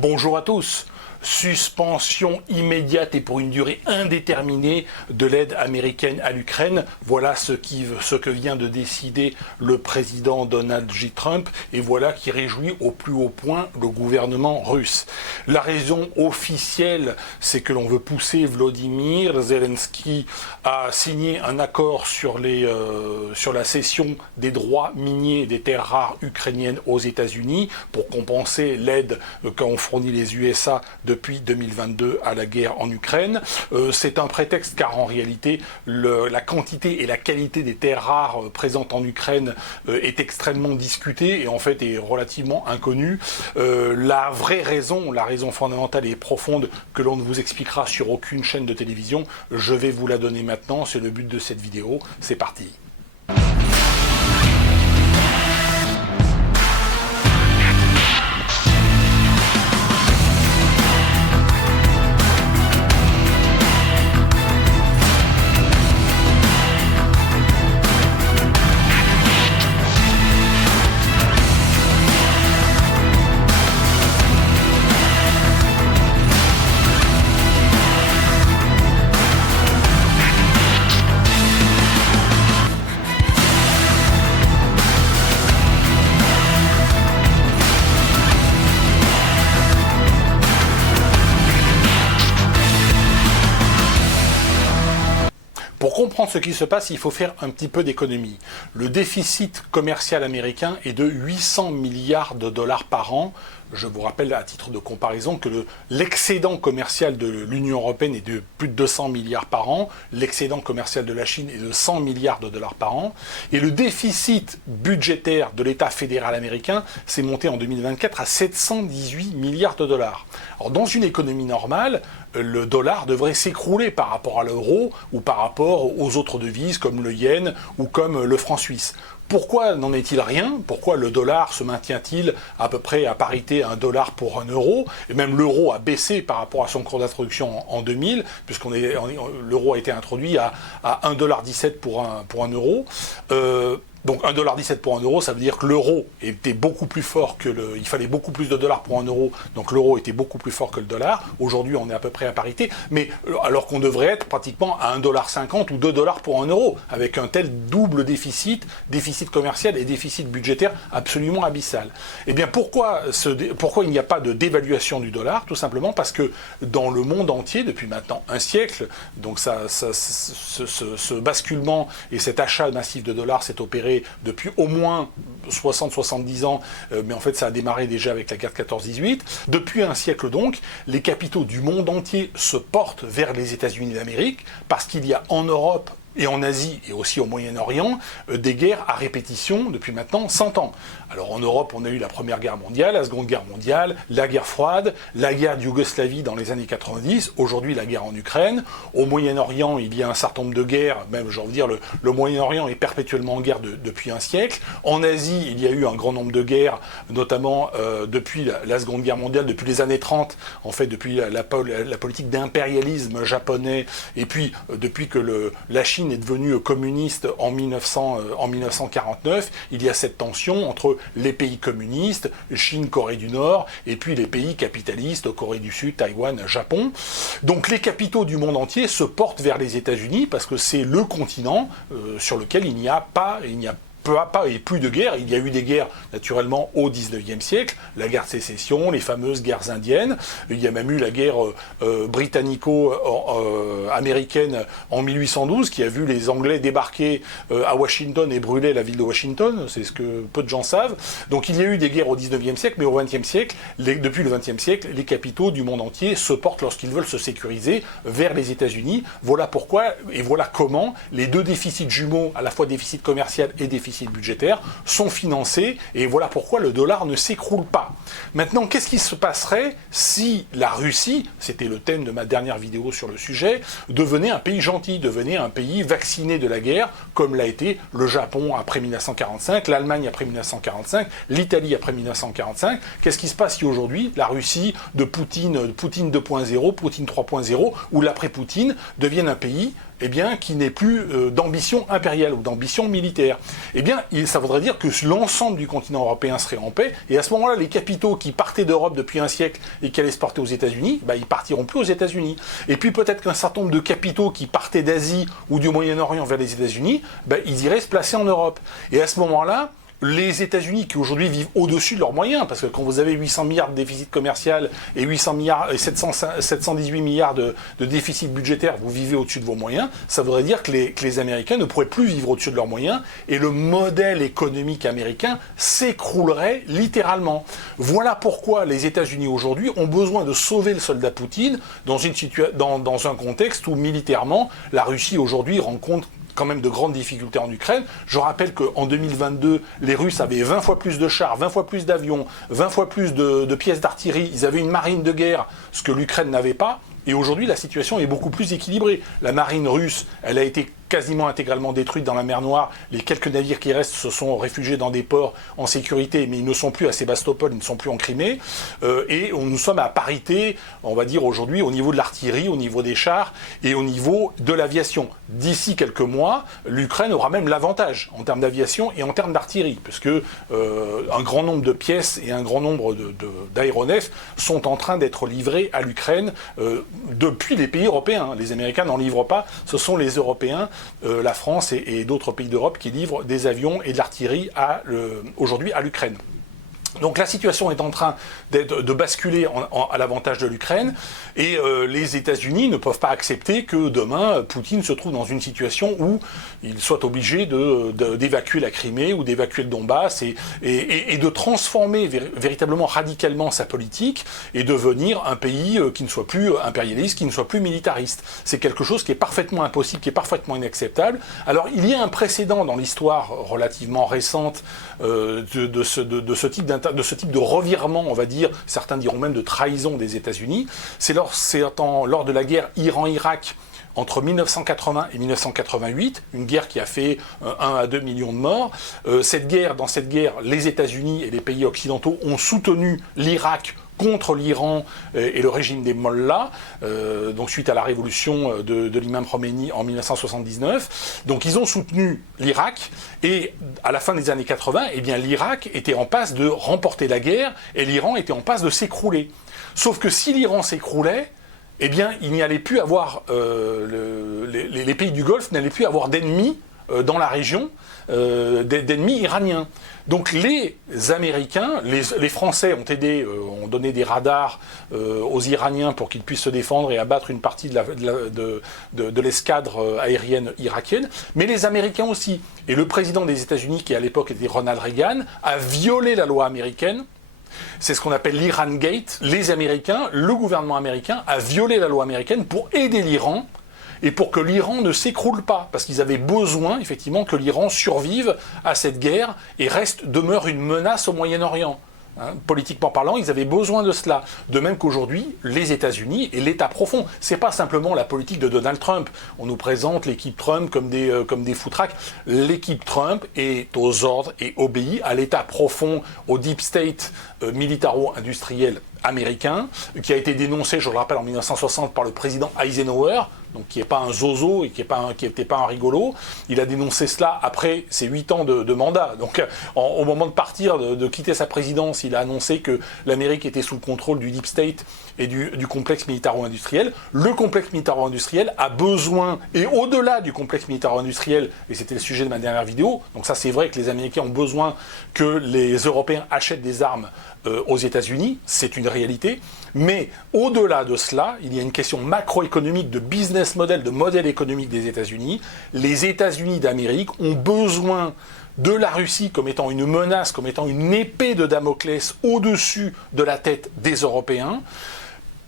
Bonjour à tous. Suspension immédiate et pour une durée indéterminée de l'aide américaine à l'Ukraine. Voilà ce que vient de décider le président Donald J. Trump et voilà qui réjouit au plus haut point le gouvernement russe. La raison officielle, c'est que l'on veut pousser Volodymyr Zelensky à signer un accord sur la cession des droits miniers des terres rares ukrainiennes aux États-Unis pour compenser l'aide qu'ont fourni les USA depuis 2022 à la guerre en Ukraine. C'est un prétexte car en réalité la quantité et la qualité des terres rares présentes en Ukraine est extrêmement discutée et en fait est relativement inconnue. La vraie raison, la raison fondamentale et profonde que l'on ne vous expliquera sur aucune chaîne de télévision, je vais vous la donner maintenant, c'est le but de cette vidéo, c'est parti. Pour comprendre ce qui se passe, il faut faire un petit peu d'économie. Le déficit commercial américain est de 800 milliards de dollars par an. Je vous rappelle à titre de comparaison que l'excédent commercial de l'Union européenne est de plus de 200 milliards par an, l'excédent commercial de la Chine est de 100 milliards de dollars par an, et le déficit budgétaire de l'État fédéral américain s'est monté en 2024 à 718 milliards de dollars. Alors dans une économie normale, le dollar devrait s'écrouler par rapport à l'euro ou par rapport aux autres devises comme le yen ou comme le franc suisse. Pourquoi n'en est-il rien? Pourquoi le dollar se maintient-il à peu près à parité à 1 dollar pour 1 euro? Et même l'euro a baissé par rapport à son cours d'introduction en 2000, puisque l'euro a été introduit à 1,17 $ pour 1 euro. Donc 1,17 $ pour 1 euro, ça veut dire que l'euro était beaucoup plus fort que il fallait beaucoup plus de dollars pour 1 euro, donc l'euro était beaucoup plus fort que le dollar. Aujourd'hui, on est à peu près à parité, mais alors qu'on devrait être pratiquement à 1,50 $ ou 2 $ pour 1 euro, avec un tel double déficit commercial et déficit budgétaire absolument abyssal. Eh bien, pourquoi il n'y a pas de dévaluation du dollar? Tout simplement parce que dans le monde entier, depuis maintenant un siècle, donc ce basculement et cet achat massif de dollars s'est opéré depuis au moins 60-70 ans, mais en fait ça a démarré déjà avec la guerre de 14-18. Depuis un siècle donc, les capitaux du monde entier se portent vers les États-Unis d'Amérique parce qu'il y a en Europe et en Asie et aussi au Moyen-Orient, des guerres à répétition depuis maintenant 100 ans. Alors en Europe, on a eu la Première Guerre mondiale, la Seconde Guerre mondiale, la guerre froide, la guerre de Yougoslavie dans les années 90, aujourd'hui la guerre en Ukraine. Au Moyen-Orient, il y a un certain nombre de guerres, même je veux dire, le Moyen-Orient est perpétuellement en guerre depuis un siècle. En Asie, il y a eu un grand nombre de guerres, notamment depuis la Seconde Guerre mondiale, depuis les années 30, en fait depuis la politique d'impérialisme japonais, et puis depuis que la Chine est devenue communiste en 1949, il y a cette tension entre les pays communistes, Chine, Corée du Nord, et puis les pays capitalistes, Corée du Sud, Taïwan, Japon. Donc les capitaux du monde entier se portent vers les États-Unis parce que c'est le continent sur lequel il n'y a plus de guerre. Il y a eu des guerres, naturellement, au XIXe siècle, la guerre de sécession, les fameuses guerres indiennes, il y a même eu la guerre britannico-américaine en 1812, qui a vu les Anglais débarquer à Washington et brûler la ville de Washington, c'est ce que peu de gens savent. Donc il y a eu des guerres au XIXe siècle, mais au XXe siècle, depuis le XXe siècle, les capitaux du monde entier se portent, lorsqu'ils veulent se sécuriser, vers les États-Unis. Voilà pourquoi, et voilà comment, les deux déficits jumeaux, à la fois déficit commercial et déficit budgétaires, sont financés, et voilà pourquoi le dollar ne s'écroule pas. Maintenant, qu'est-ce qui se passerait si la Russie, c'était le thème de ma dernière vidéo sur le sujet, devenait un pays gentil, devenait un pays vacciné de la guerre, comme l'a été le Japon après 1945, l'Allemagne après 1945, l'Italie après 1945. Qu'est-ce qui se passe si aujourd'hui la Russie de Poutine 2.0, Poutine 3.0, ou l'après-Poutine devienne un pays eh bien, qui n'ait plus d'ambition impériale ou d'ambition militaire. Eh bien, ça voudrait dire que l'ensemble du continent européen serait en paix, et à ce moment-là, les capitaux qui partaient d'Europe depuis un siècle et qui allaient se porter aux États-Unis, ils partiront plus aux États-Unis. Et puis peut-être qu'un certain nombre de capitaux qui partaient d'Asie ou du Moyen-Orient vers les États-Unis, ils iraient se placer en Europe. Et à ce moment-là, les États-Unis qui aujourd'hui vivent au-dessus de leurs moyens, parce que quand vous avez 800 milliards de déficit commercial et 800 milliards et 718 milliards de déficit budgétaire, vous vivez au-dessus de vos moyens, ça voudrait dire que les Américains ne pourraient plus vivre au-dessus de leurs moyens et le modèle économique américain s'écroulerait littéralement. Voilà pourquoi les États-Unis aujourd'hui ont besoin de sauver le soldat Poutine dans un contexte où militairement la Russie aujourd'hui rencontre quand même de grandes difficultés en Ukraine. Je rappelle qu'en 2022, les Russes avaient 20 fois plus de chars, 20 fois plus d'avions, 20 fois plus de pièces d'artillerie. Ils avaient une marine de guerre, ce que l'Ukraine n'avait pas. Et aujourd'hui, la situation est beaucoup plus équilibrée. La marine russe, elle a été quasiment intégralement détruite dans la mer Noire. Les quelques navires qui restent se sont réfugiés dans des ports en sécurité, mais ils ne sont plus à Sébastopol, ils ne sont plus en Crimée. Et nous sommes à parité, on va dire aujourd'hui, au niveau de l'artillerie, au niveau des chars et au niveau de l'aviation. D'ici quelques mois, l'Ukraine aura même l'avantage en termes d'aviation et en termes d'artillerie, puisque un grand nombre de pièces et un grand nombre d'aéronefs sont en train d'être livrés à l'Ukraine depuis les pays européens. Les Américains n'en livrent pas, ce sont les Européens, la France et d'autres pays d'Europe qui livrent des avions et de l'artillerie aujourd'hui à l'Ukraine. Donc la situation est en train de basculer à l'avantage de l'Ukraine et les États-Unis ne peuvent pas accepter que demain Poutine se trouve dans une situation où il soit obligé d'évacuer la Crimée ou d'évacuer le Donbass et de transformer véritablement radicalement sa politique et devenir un pays qui ne soit plus impérialiste, qui ne soit plus militariste. C'est quelque chose qui est parfaitement impossible, qui est parfaitement inacceptable. Alors il y a un précédent dans l'histoire relativement récente de ce type de revirement, on va dire, certains diront même de trahison des États-Unis. C'est lors de la guerre Iran-Irak entre 1980 et 1988, une guerre qui a fait 1 à 2 millions de morts. Dans cette guerre, les États-Unis et les pays occidentaux ont soutenu l'Irak contre l'Iran et le régime des Mollahs, donc suite à la révolution de l'imam Khomeini en 1979. Donc ils ont soutenu l'Irak, et à la fin des années 80, eh bien, l'Irak était en passe de remporter la guerre, et l'Iran était en passe de s'écrouler. Sauf que si l'Iran s'écroulait, eh bien, il n'y allait plus avoir, les pays du Golfe n'allaient plus avoir d'ennemis dans la région, d'ennemis iraniens. Donc les Américains, les Français ont aidé, ont donné des radars aux Iraniens pour qu'ils puissent se défendre et abattre une partie de l'escadre aérienne irakienne, mais les Américains aussi. Et le président des États-Unis, qui à l'époque était Ronald Reagan, a violé la loi américaine. C'est ce qu'on appelle l'Iran Gate. Les Américains, le gouvernement américain a violé la loi américaine pour aider l'Iran et pour que l'Iran ne s'écroule pas, parce qu'ils avaient besoin, effectivement, que l'Iran survive à cette guerre et demeure une menace au Moyen-Orient. Politiquement parlant, ils avaient besoin de cela. De même qu'aujourd'hui, les États-Unis et l'État profond. C'est pas simplement la politique de Donald Trump. On nous présente l'équipe Trump comme des foutraques. L'équipe Trump est aux ordres et obéit à l'État profond, au deep state militaro-industriel américain, qui a été dénoncé, je le rappelle, en 1960 par le président Eisenhower, donc qui n'est pas un zozo et qui n'était pas un rigolo. Il a dénoncé cela après ses 8 ans de mandat. Donc au moment de partir, de quitter sa présidence, il a annoncé que l'Amérique était sous le contrôle du deep state et du complexe militaro-industriel. Le complexe militaro-industriel a besoin, et au-delà du complexe militaro-industriel, et c'était le sujet de ma dernière vidéo, donc ça c'est vrai que les Américains ont besoin que les Européens achètent des armes aux États-Unis, c'est une réalité, mais au-delà de cela, il y a une question macroéconomique, de business model, de modèle économique des États-Unis. Les États-Unis d'Amérique ont besoin de la Russie comme étant une menace, comme étant une épée de Damoclès au-dessus de la tête des Européens,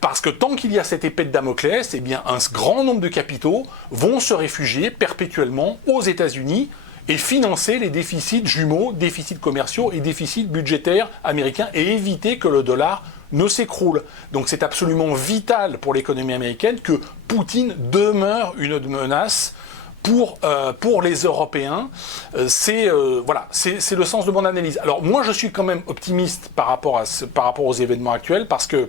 parce que tant qu'il y a cette épée de Damoclès, eh bien un grand nombre de capitaux vont se réfugier perpétuellement aux États-Unis et financer les déficits jumeaux, déficits commerciaux et déficits budgétaires américains, et éviter que le dollar ne s'écroule. Donc c'est absolument vital pour l'économie américaine que Poutine demeure une menace pour les Européens. C'est le sens de mon analyse. Alors moi je suis quand même optimiste par rapport aux événements actuels, parce que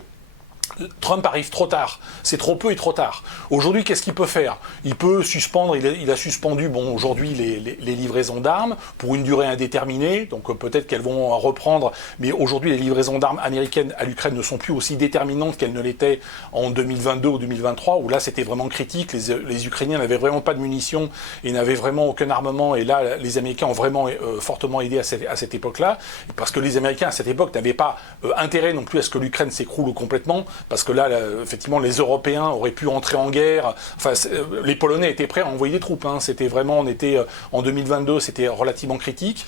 Trump arrive trop tard, c'est trop peu et trop tard. Aujourd'hui, qu'est-ce qu'il peut faire? Il peut suspendre, il a suspendu, bon, aujourd'hui, les livraisons d'armes pour une durée indéterminée, donc peut-être qu'elles vont reprendre, mais aujourd'hui, les livraisons d'armes américaines à l'Ukraine ne sont plus aussi déterminantes qu'elles ne l'étaient en 2022 ou 2023, où là, c'était vraiment critique, les Ukrainiens n'avaient vraiment pas de munitions et n'avaient vraiment aucun armement, et là, les Américains ont vraiment fortement aidé à cette époque-là, parce que les Américains, à cette époque, n'avaient pas intérêt non plus à ce que l'Ukraine s'écroule complètement, parce que là, effectivement, les Européens auraient pu entrer en guerre. Enfin, les Polonais étaient prêts à envoyer des troupes. Hein. C'était vraiment, on était en 2022, c'était relativement critique.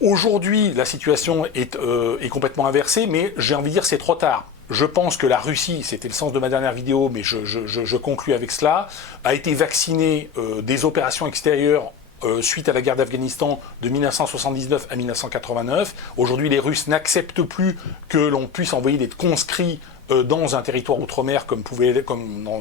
Aujourd'hui, la situation est complètement inversée, mais j'ai envie de dire c'est trop tard. Je pense que la Russie, c'était le sens de ma dernière vidéo, mais je conclus avec cela, a été vaccinée des opérations extérieures suite à la guerre d'Afghanistan de 1979 à 1989. Aujourd'hui, les Russes n'acceptent plus que l'on puisse envoyer des conscrits dans un territoire outre-mer comme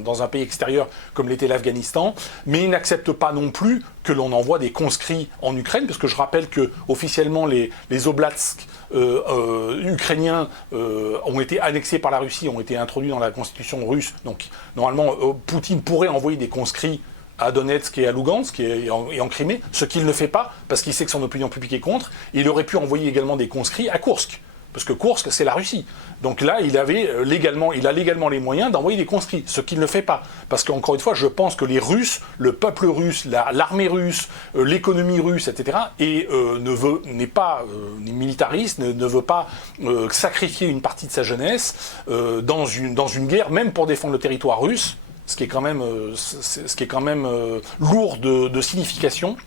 dans un pays extérieur comme l'était l'Afghanistan, mais ils n'acceptent pas non plus que l'on envoie des conscrits en Ukraine, parce que je rappelle que officiellement les oblasts ukrainiens ont été annexés par la Russie, ont été introduits dans la constitution russe, donc normalement Poutine pourrait envoyer des conscrits à Donetsk et à Lugansk et en Crimée, ce qu'il ne fait pas, parce qu'il sait que son opinion publique est contre. Il aurait pu envoyer également des conscrits à Koursk, parce que Koursk, c'est la Russie. Donc là, il a légalement les moyens d'envoyer des conscrits, ce qu'il ne fait pas. Parce qu'encore une fois, je pense que les Russes, le peuple russe, l'armée russe, l'économie russe, etc., n'est pas militariste, ne veut pas sacrifier une partie de sa jeunesse dans une guerre, même pour défendre le territoire russe, ce qui est quand même lourd de signification.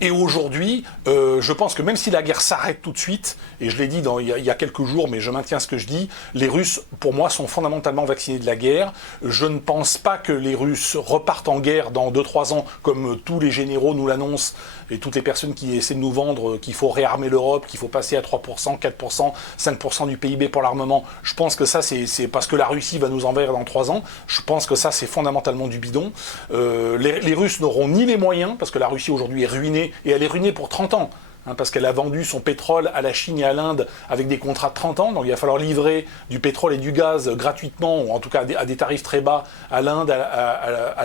Et aujourd'hui, je pense que même si la guerre s'arrête tout de suite, et je l'ai dit il y a quelques jours, mais je maintiens ce que je dis, les Russes, pour moi, sont fondamentalement vaccinés de la guerre. Je ne pense pas que les Russes repartent en guerre dans 2-3 ans, comme tous les généraux nous l'annoncent, et toutes les personnes qui essaient de nous vendre qu'il faut réarmer l'Europe, qu'il faut passer à 3%, 4%, 5% du PIB pour l'armement. Je pense que ça, c'est parce que la Russie va nous envahir dans 3 ans. Je pense que ça, c'est fondamentalement du bidon. Les Russes n'auront ni les moyens, parce que la Russie aujourd'hui est ruinée, et elle est ruinée pour 30 ans. Parce qu'elle a vendu son pétrole à la Chine et à l'Inde avec des contrats de 30 ans, donc il va falloir livrer du pétrole et du gaz gratuitement, ou en tout cas à des tarifs très bas, à l'Inde, à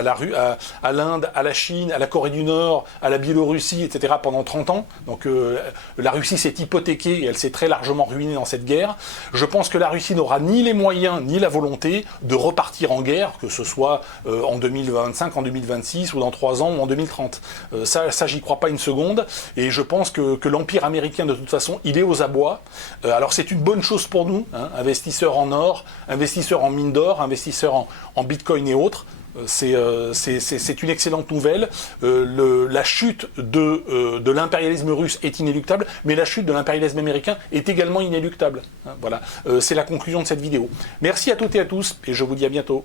l'Inde, à la Chine, à la Corée du Nord, à la Biélorussie, etc. pendant 30 ans. Donc la Russie s'est hypothéquée et elle s'est très largement ruinée dans cette guerre. Je pense que la Russie n'aura ni les moyens ni la volonté de repartir en guerre, que ce soit en 2025, en 2026, ou dans 3 ans, ou en 2030. Ça j'y crois pas une seconde, et je pense que l'empire américain, de toute façon, il est aux abois. Alors c'est une bonne chose pour nous, hein, investisseurs en or, investisseurs en mines d'or, investisseurs en bitcoin et autres. C'est une excellente nouvelle. La chute de l'impérialisme russe est inéluctable, mais la chute de l'impérialisme américain est également inéluctable. Hein, voilà, c'est la conclusion de cette vidéo. Merci à toutes et à tous, et je vous dis à bientôt.